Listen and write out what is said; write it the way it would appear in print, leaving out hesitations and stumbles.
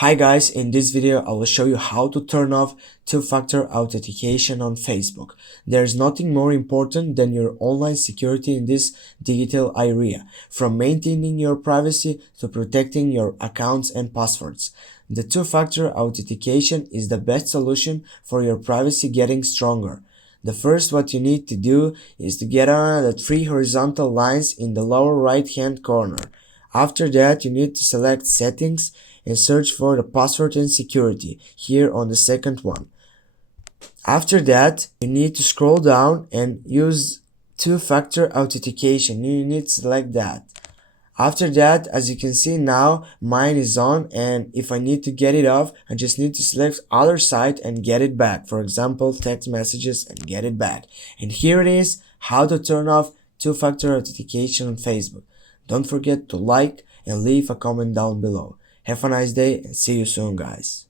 Hi guys, in this video I will show you how to turn off two-factor authentication on Facebook. There's nothing more important than your online security in this digital area, from maintaining your privacy to protecting your accounts and passwords. The two-factor authentication is the best solution for your privacy getting stronger. The first what you need to do is to get on the three horizontal lines in the lower right hand corner. After that, you need to select Settings and search for the password and security here on the second one. After that, you need to scroll down and use two-factor authentication. You need to select that. After that, as you can see now, mine is on, and if I need to get it off, I just need to select other site and get it back. For example, text messages and get it back. And here it is, how to turn off two-factor authentication on Facebook. Don't forget to like and leave a comment down below. Have a nice day and see you soon, guys.